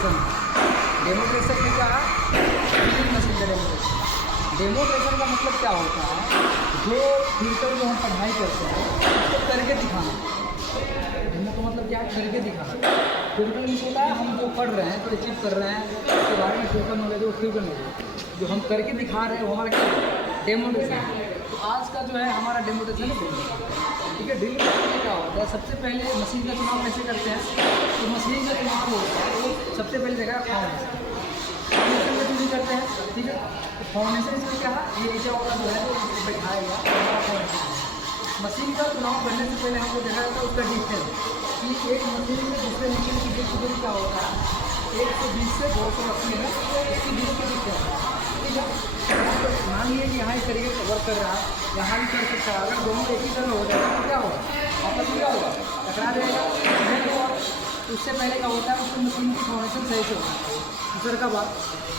Demonstration. Demonstration में क्या है, ड्रिलिंग मशीन का डेमोन्स्ट्रेशन। डेमोन्स्ट्रेशन का मतलब क्या होता है, जो फिजिकल जो हम पढ़ाई करते हैं उसको करके दिखाना। डेमो का मतलब क्या है, करके दिखाना। फिजिकल मीन्स होता है हम जो पढ़ रहे हैं, कोई चीज़ कर रहे हैं उसके बारे में फिजिकल नॉलेज हो, फिजिकल नॉलेज जो हम करके दिखा रहे हैं वो हमारा क्या डेमोन्स्ट्रेशन। तो आज का जो है हमारा डेमोन्स्ट्रेशन ठीक है। ड्रिलिंग मशीन में क्या होता है, सबसे पहले मशीन का चुनाव कैसे करते हैं, तो मशीन का चुनाव होता है वो सबसे पहले देखा फाउंडेशन का चूज करते हैं, ठीक है। तो फाउंडेशन इसमें क्या है, ये नीचे वाला जो है वो बैठाएगा फाउंडेशन। मशीन का चुनाव करने से पहले हमको देखा जाता है उसका डिस्टेंस, कि एक मशीन से दूसरे मशीन की दूरी क्या होता है, 120 से 280 है इसकी दूरी की डिस्टेंस, ठीक है। तो मान लीजिए कि यहाँ इस तरीके से वर्क कर रहा है, यहाँ भी कर सकता है। अगर दोनों एक ही तरह हो जाएगा तो क्या होगा, आपस में क्या होगा, टकरा जाएगा। उससे पहले क्या होता है, उसको मशीन की फाउंडेशन सही से होना चाहिए। दूसरा का बात,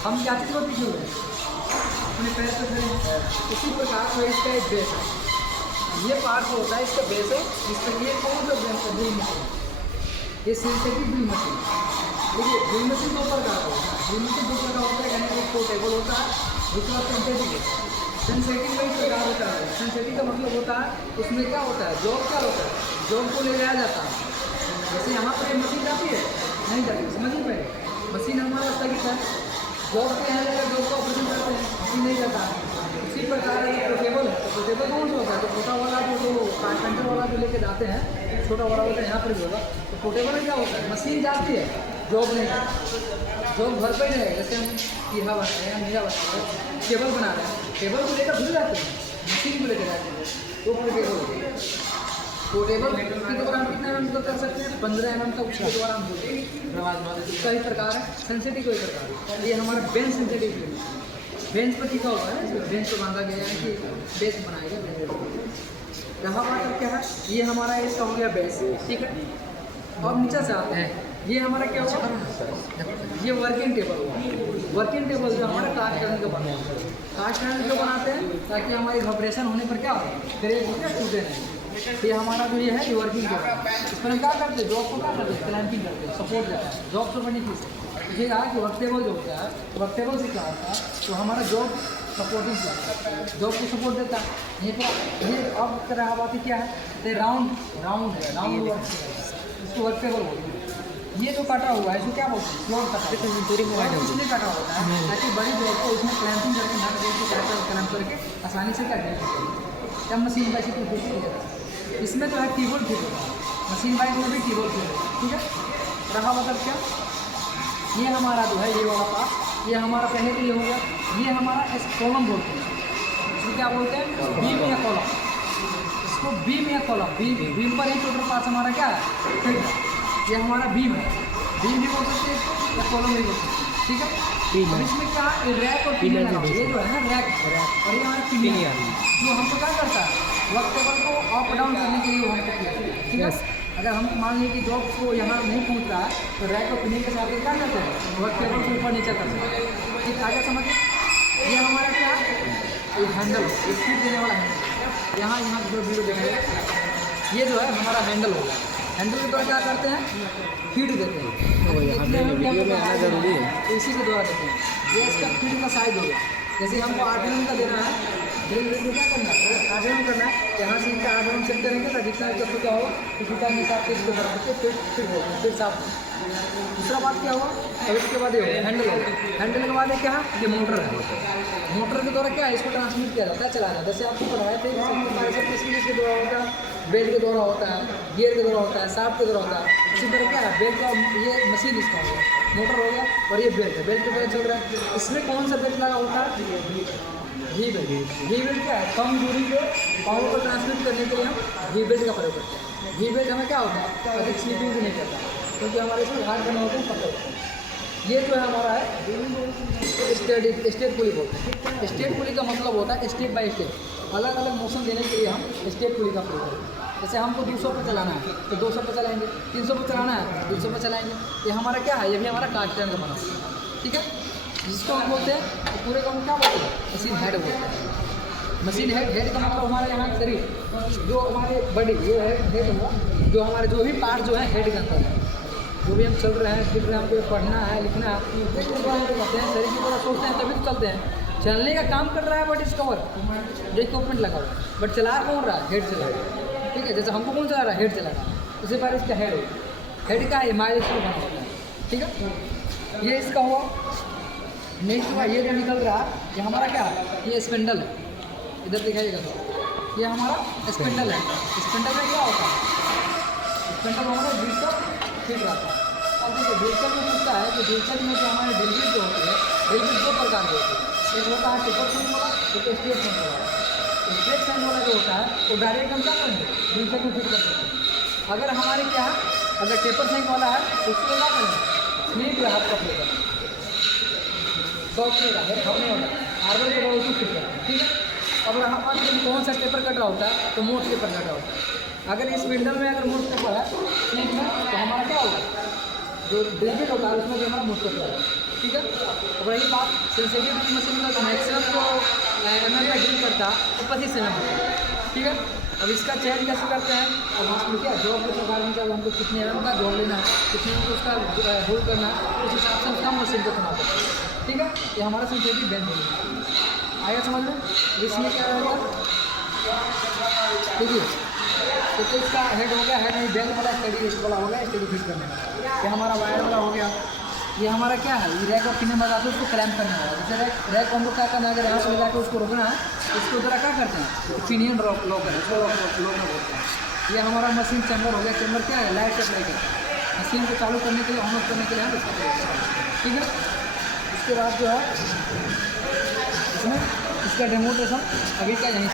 हम क्या चीज़ को पीछे हुए अपने पैर पर खड़े हैं, इसी प्रकार से इसका एक बेस है, ये पार्ट जो होता है इसका बेस है, जिसका ये कौन सा ड्रिल मशीन, ये सिंथेटिक ड्रिल मशीन। देखिए ड्रिल मशीन दो प्रकार का होता है, ड्रिल मशीन दो प्रकार होता है, यानी एक पोर्टेबल होता है, दूसरा सिंथेटिक है। सिंथेटिक में इस प्रकार होता है, सिंथेटिक का मतलब होता है उसमें क्या होता है, जॉब क्या होता है, जॉब को ले जाया जाता है। जैसे यहाँ पर एक मशीन जाती है, नहीं जाती, समझिए पहले मशीन हमारा स्थगित है, जॉब के यहाँ लेकर जॉब का ऑपरेशन करते हैं, मशीन नहीं जाता है। इसी प्रकार है पोर्टेबल है, तो पोर्टेबल कौन सा होता है, तो छोटा वाला जो कारपेंटर वाला जो लेके जाते हैं, छोटा वाला होता है, यहाँ पर भी होगा। तो पोर्टेबल में क्या होता है, मशीन जाती है, जॉब नहीं जाती, जॉब घर पर ही रहेगा। जैसे हम यह बना रहे हैं, मीरा बना रहे हैं, टेबल बना रहे हैं, टेबल को लेकर भूल जाते हैं, मशीन को लेकर जाते हैं, तो पोर्टेबल होती है। पोर्टेबल के द्वारा हम कितना एम कर सकते हैं, 15 mm तक उसके द्वारा हम बोलते इसका ही प्रकार है। सिंथेटिक कोई प्रकार है, ये हमारा बेंच सिंथेटिक बेंच पर टिका हुआ है, बेंच पर बांधा गया है कि बेस बनाएगा बेंच। रहा बात क्या है, ये हमारा इसका हो गया बेस, ठीक है। और नीचे से आते हैं, ये हमारा क्या होगा, ये वर्किंग टेबल हुआ। वर्किंग टेबल जो हमारा कास्ट आयरन का बनाते हैं, कास्ट आयरन जो बनाते हैं ताकि हमारी वाइब्रेशन होने पर क्या ब्रेक होकर टूटे नहीं। ये हमारा जो ये है ये वर्किंग टेबल, इस पर हम क्या करते हैं, जॉब को क्या करते हैं, क्लैंपिंग करते हैं, सपोर्ट देता है जॉब से बनने की। देखिएगा कि वर्क टेबल जो होता है, वर्क टेबल से क्या होता है, तो हमारा जॉब सपोर्टिंग क्या है, जॉब को सपोर्ट देता है। ये अब कर रहा बात क्या है, तो राउंड है, राउंड वर्क, इसको वर्क टेबल बोलते हैं। ये जो कटा हुआ है इसको क्या बोलते हैं, फ्लोर कटा, इसलिए कटा होता है ताकि बड़ी जॉब को उसमें क्लैंपिंग करके नट बोल्ट को क्या क्लैंप करके आसानी से क्या क्या मशीन बाइक की कुछ नहीं जाता। इसमें जो है कीबोर्ड फिट होता है, मशीन बाइक में भी कीबोर्ड फिट होता है, ठीक है। रहा मतलब क्या, ये हमारा जो है ये वाला पार्ट, ये हमारा पहले के लिए हो गया। ये हमारा इस कॉलम बोलते हैं, इसको क्या बोलते हैं, बीम या कॉलम, इसको बीम या कॉलम, बीम पर ही टोटल पार्ट हमारा क्या है, फिट है। ये हमारा बीम है, बीम भी बोल सकते हैं या कॉलम भी बोल सकते हैं, ठीक है। और इसमें क्या है, रैक और पिनियन, ये जो है ना रैक और ये हमारा पिनियन, जो हमको क्या करता है, वर्क टेबल को अप डाउन करने के लिए हमको किया, ठीक है। अगर हम मान लीजिए कि जॉब को यहाँ नहीं पहुँच रहा है तो रैक और पिनियन के साथ क्या करते हैं, वर्क टेबल को ऊपर नीचे करते हैं, ठीक। आगे समझिए, ये हमारा क्या है, हैंडल, स्पीड देने वाला हैंडल, यहाँ जो वीडियो देखेंगे, ये जो है हमारा हैंडल होगा। हैंडल के द्वारा क्या करते हैं, फीड देते हैं, वीडियो में आना जरूरी है, तो इसी के द्वारा देते हैं। ये इसका फीड का साइज हो गया, जैसे हमको 8 mm का देना है, धीरे धीरे क्या करना है, 8 mm करना है, यहाँ से इनका 8 mm सेट करेंगे तो जितना जब क्या होगा उसी टाइम हिसाब से इसको बढ़ा के फिर होगा, फिर साफ। दूसरा बात क्या हुआ, और इसके बाद ये होगा हैंडल होगा। हैंडल के बाद क्या है, ये मोटर है, मोटर के द्वारा क्या है, इसको ट्रांसमिट किया जाता है, चलाना। जैसे आपको पढ़ाए थे इसके द्वारा होता है, बेल्ट के द्वारा होता है, गियर के द्वारा होता है, शाफ्ट के द्वारा होता है। इसी तरह क्या है, बेल्ट का ये मशीन इसका हो गया, मोटर हो गया, और ये बेल्ट है, बेल्ट के द्वारा चल रहा है। इसमें कौन सा बेल्ट लगा होता है, वी बेल्ट। वी बेल्ट क्या है, कम दूरी पे पावर को ट्रांसमिट करने के लिए हम वी बेल्ट का प्रयोग करते हैं। वी बेल्ट हमें क्या होता है, अधिक स्लीपिंग भी नहीं करता, क्योंकि हमारे इसमें हाथ करना होता है पकड़। ये जो है हमारा है स्टेट पुली बोलते हैं। स्टेट पुली का मतलब होता है स्टेप बाय स्टेप, अलग अलग मोशन देने के लिए हम स्टेट पुली का प्रयोग करते हैं। जैसे हमको 200 पर चलाना है तो 200 पर चलाएंगे, 300 पर चलाना है 300 पर चलाएंगे। ये हमारा क्या है, ये भी हमारा कास्ट आयरन का बना, ठीक है। जिसको हम बोलते हैं तो पूरे का हम क्या बोलते हैं, मशीन हेड बोलते हैं। मशीन हेड का मतलब हमारे यहाँ शरीर जो हमारे बॉडी ये हेड हुआ, जो हमारे जो भी पार्ट जो है हेड के अंदर है, जो भी हम चल रहे हैं फिर रहे हैं, हमको पढ़ना है लिखना है, व्यक्ति को हम करते हैं, शरीर की तरह सोचते हैं तभी तो चलते हैं। चलने का काम कर रहा है बट इसका जो इक्विपमेंट लगा हुआ है, बट चला कौन रहा है? हेड चला रहा है। ठीक है, जैसे हमको कौन चला रहा है? हेड चला रहा है। उससे पहले इसका हेड हो, हेड का एमाइलेशन बना होता है। ठीक है, ये इसका हुआ। नेक्स्ट हुआ ये जो निकल रहा है, ये हमारा क्या है? ये स्पेंडल है, इधर दिखाइएगा तो ये हमारा स्पेंडल है। स्पेंडल में क्या होता है? स्पेंडल हमारा व्हील को फिट रहता है। अब देखिए व्हील में पूछता है कि व्हील में जो हमारे ड्रिल जो होती है, ड्रिल दो प्रकार के होते हैं। एक होता है टेपर साइन वाला, एक स्ट्रेट साइन वाला। स्ट्रेट साइन वाला जो होता है वो डायरेक्ट हम क्या करेंगे? ड्रिल में फिट कर सकते हैं। अगर हमारे क्या है, अगर टेपर साइन वाला है तो उसको क्या करेंगे? स्लीप या हाथ का फिट करें, सॉफ्ट का हेड नहीं होता, आर्बन के उसको फिट करते हैं। ठीक है, अब हमारे कौन सा टेपर कट रहा होता है? तो मोट टेपर कट रहा होता है। अगर इस स्पिंडल में अगर मोट टेपर है स्लीप में, तो हमारा क्या होगा? जो ड्रिल होता है उसमें भी हमारा मोट टेपर है। ठीक है, अब रही बात सेंसिटिव ड्रिल मशीन का, मैक्सिमम जो एमएम का ड्रिल करता है वो 25 mm होता है। ठीक है, अब इसका चयन कैसे करते हैं? अब हम क्या जॉब के प्रकार में जब हमको कितने एमएम का जॉब लेना है, कितने एमएम उसका होल्ड करना है, उस हिसाब से उसका मशीन को चुना सकते हैं। ठीक है, ये हमारा सेंसिटिव बेंच है। आया समझ में? इसमें क्या रहेगा? देखिए तो इसका हेड हो गया, हेड में बेंच वाला स्टडी वाला हो गया, स्टडी फिट करने का। ये हमारा वायर वाला हो गया। ये हमारा क्या है? ये रैक और किने में जाते उसको क्रैम्प करने वाला। जैसे रैक को हम लोग क्या करना है, अगर यहाँ से लगा के उसको रोकना है, इसको जरा क्या करते हैं? पिनियन लॉक है, इसको लॉक बोलते हैं। ये हमारा मशीन चैम्बर हो गया। चैम्बर क्या है? लाइट सप्लाई करता है, मशीन को चालू करने के लिए, ऑन ऑफ करने के लिए हम इसका प्रयोग करते हैं। ठीक है, उसके बाद जो है इसमें इसका डेमोन्स्ट्रेशन अभी का यहीं